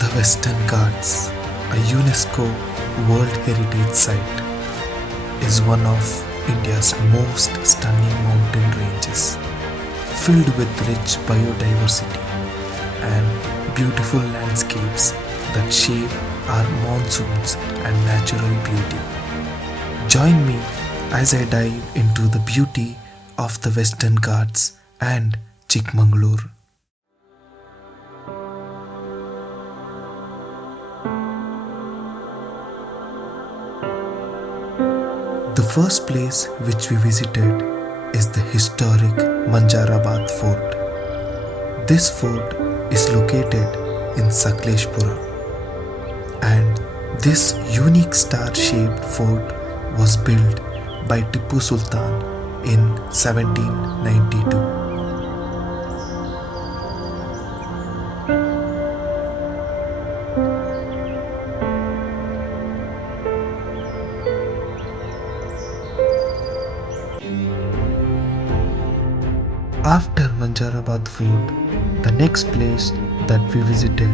The Western Ghats, a UNESCO World Heritage Site, is one of India's most stunning mountain ranges, filled with rich biodiversity and beautiful landscapes that shape our monsoons and natural beauty. Join me as I dive into the beauty of the Western Ghats and Chikmagalur. The first place which we visited is the historic Manjarabad Fort. This fort is located in Sakleshpura, and this unique star-shaped fort was built by Tipu Sultan in 1792. After Manjarabad Fort, the next place that we visited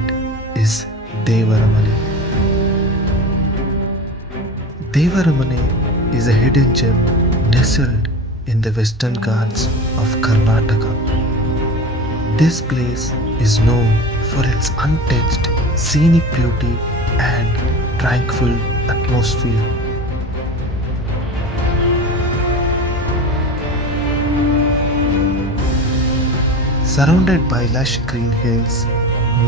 is Devaramane. Devaramane is a hidden gem nestled in the Western Ghats of Karnataka. This place is known for its untouched scenic beauty and tranquil atmosphere. Surrounded by lush green hills,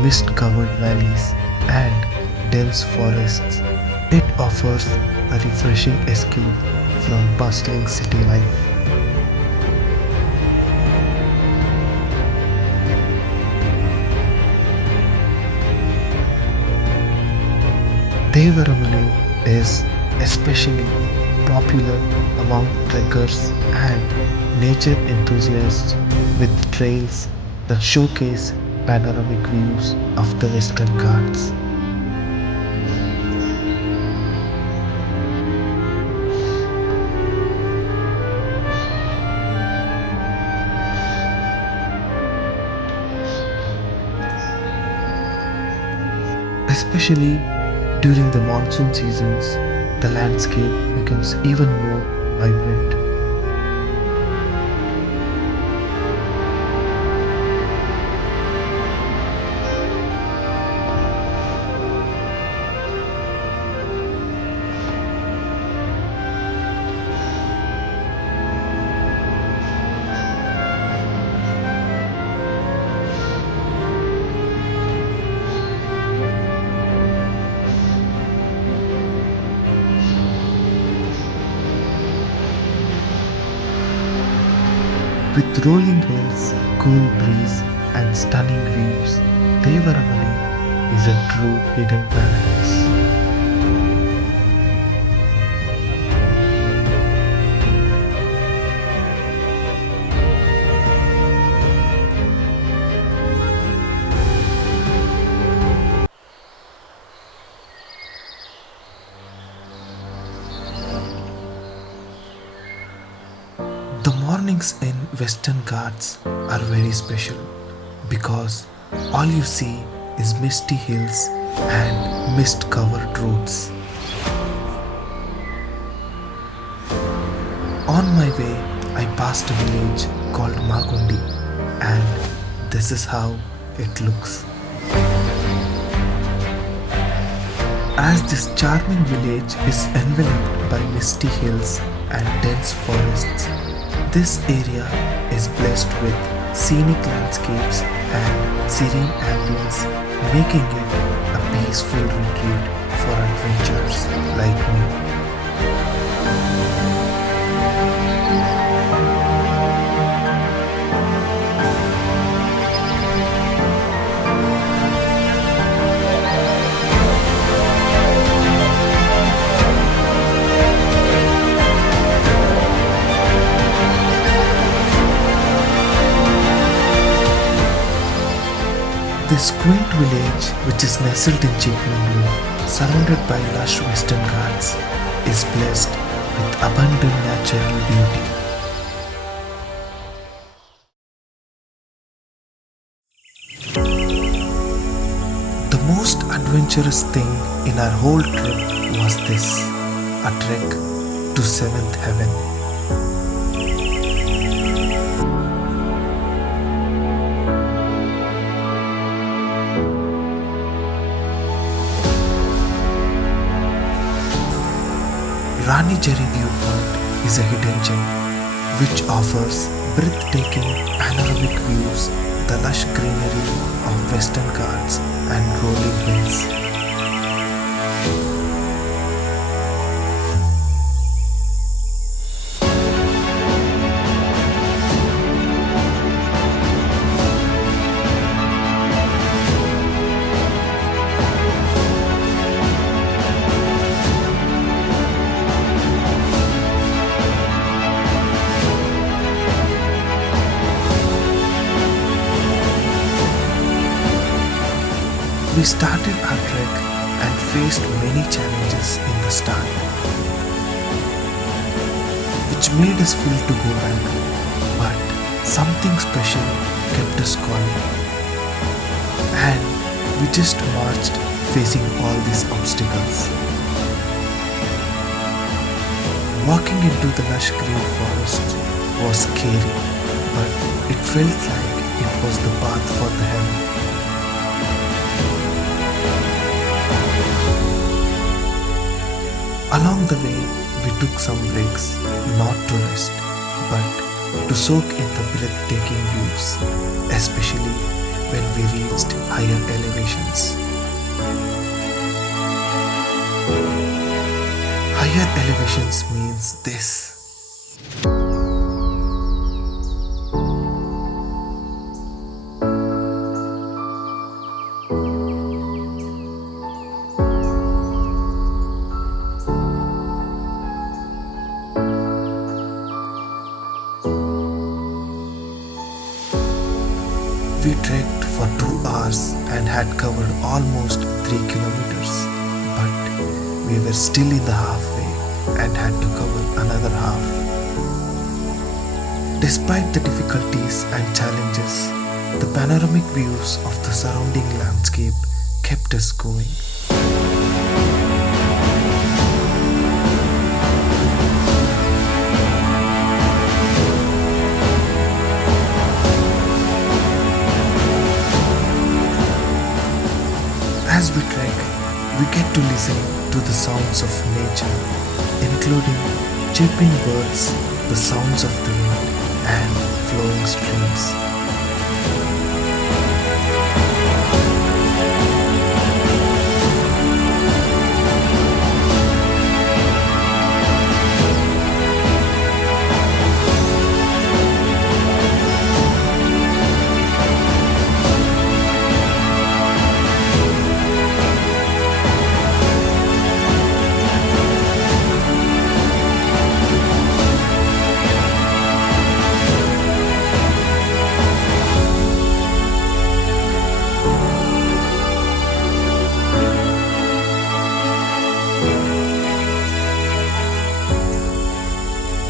mist-covered valleys, and dense forests, it offers a refreshing escape from bustling city life. Devaramane is especially popular among trekkers and nature enthusiasts with trails that showcase panoramic views of the Western Ghats. Especially during the monsoon seasons, the landscape becomes even more vibrant. With rolling hills, cool breeze, and stunning views, Devaramane is a true hidden paradise. The mornings in Western Ghats are very special because all you see is misty hills and mist-covered roads. On my way, I passed a village called Magundi, and this is how it looks. As this charming village is enveloped by misty hills and dense forests, this area is blessed with scenic landscapes and serene ambience, making it a peaceful retreat for adventurers like me. This quaint village, which is nestled in Chikmagalur, surrounded by lush Western Ghats, is blessed with abundant natural beauty. The most adventurous thing in our whole trip was this, a trek to seventh heaven. Rani Jari viewpoint is a hidden gem which offers breathtaking panoramic views, the lush greenery of Western Ghats and rolling hills. We started our trek and faced many challenges in the start, which made us feel to go back, but something special kept us calling, and we just marched facing all these obstacles. Walking into the lush green forest was scary, but it felt like it was the path for the heaven. Along the way, we took some breaks, not to rest, but to soak in the breathtaking views, especially when we reached higher elevations. Higher elevations means this. We trekked for 2 hours and had covered almost 3 kilometers, but we were still in the halfway and had to cover another half. Despite the difficulties and challenges, the panoramic views of the surrounding landscape kept us going. As we trek, we get to listen to the sounds of nature, including chirping birds, the sounds of the wind, and flowing streams.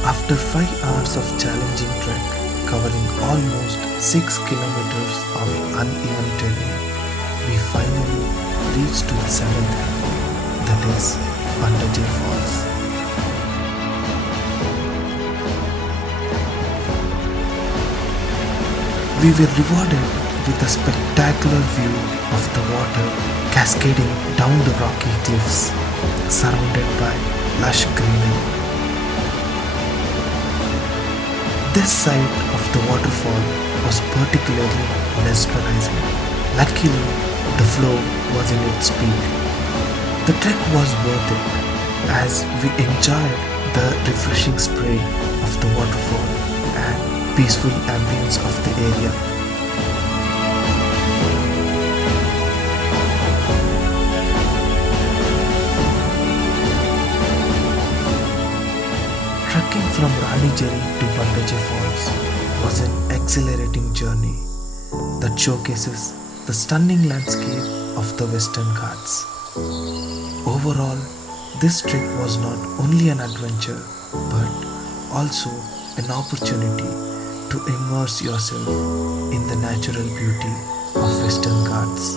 After 5 hours of challenging trek, covering almost 6 kilometers of uneven terrain, we finally reached to the 7th heaven, that is Bandaje Falls. We were rewarded with a spectacular view of the water cascading down the rocky cliffs, surrounded by lush greenery. This side of the waterfall was particularly mesmerizing. Luckily, the flow was in its peak. The trek was worth it as we enjoyed the refreshing spray of the waterfall and peaceful ambience of the area. Trekking from Rani Jari to Bandaje Falls was an exhilarating journey that showcases the stunning landscape of the Western Ghats. Overall, this trip was not only an adventure but also an opportunity to immerse yourself in the natural beauty of Western Ghats.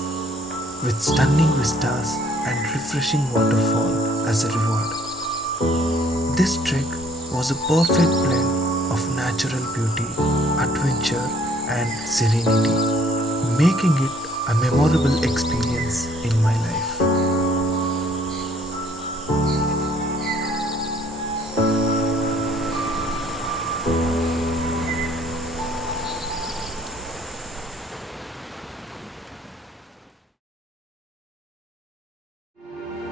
with stunning vistas and refreshing waterfall as a reward. This trek was a perfect blend of natural beauty, adventure, and serenity, making it a memorable experience in my life.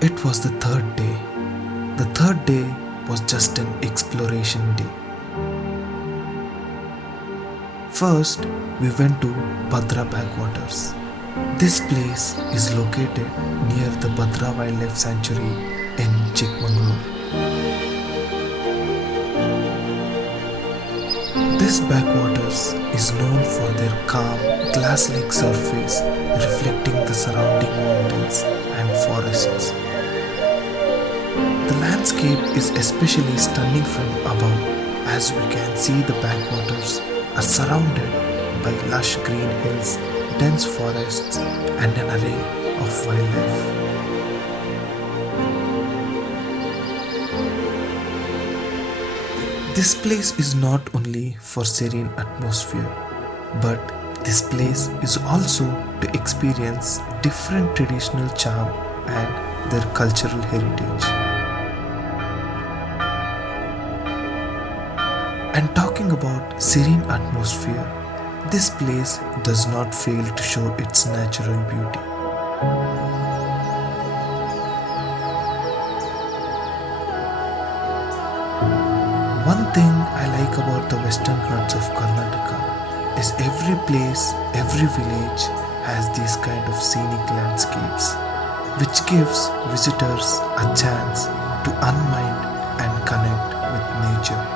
It was the third day. The third day was just an exploration day. First, we went to Bhadra backwaters. This place is located near the Bhadra Wildlife Sanctuary in Chikmagalur. This backwaters is known for their calm, glass-like surface reflecting the surrounding mountains and forests. The landscape is especially stunning from above, as we can see the backwaters are surrounded by lush green hills, dense forests, and an array of wildlife. This place is not only for serene atmosphere, but this place is also to experience different traditional charm and their cultural heritage. And talking about serene atmosphere, this place does not fail to show its natural beauty. One thing I like about the Western Ghats of Karnataka is every place, every village has these kind of scenic landscapes, which gives visitors a chance to unwind and connect with nature.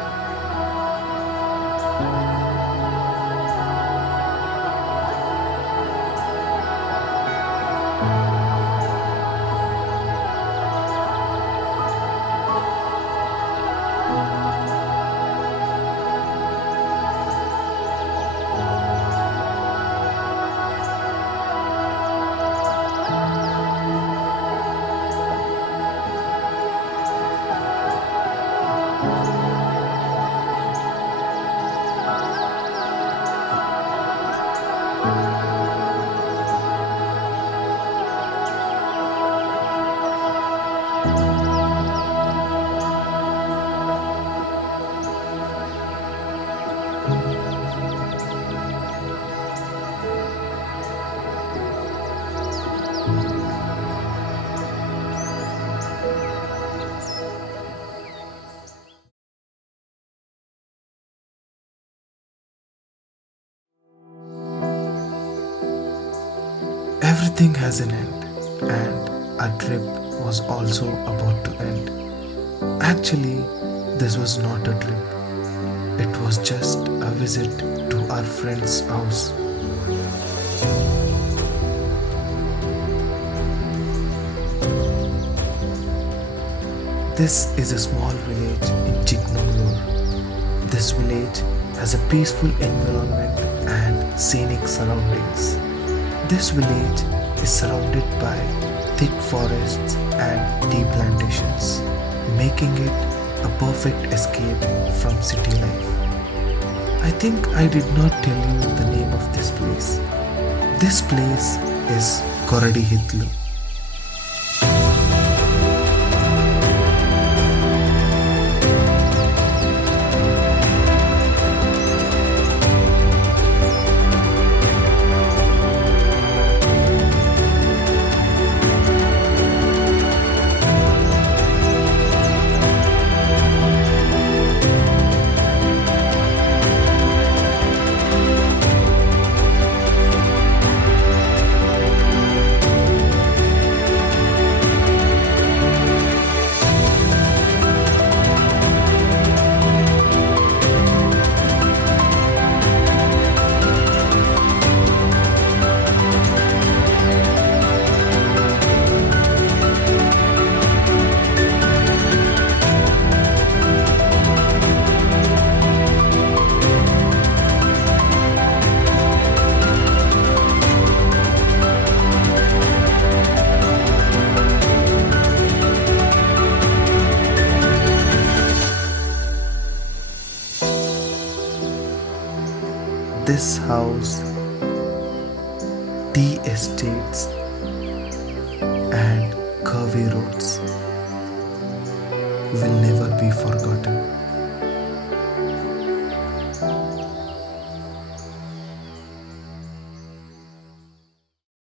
Everything has an end, and our trip was also about to end. Actually, this was not a trip, it was just a visit to our friend's house. This is a small village in Chikmagalur. This village has a peaceful environment and scenic surroundings. This village is surrounded by thick forests and tea plantations, making it a perfect escape from city life. I think I did not tell you the name of this place. This place is Koradi Hitlu. This house, tea estates, and curvy roads will never be forgotten.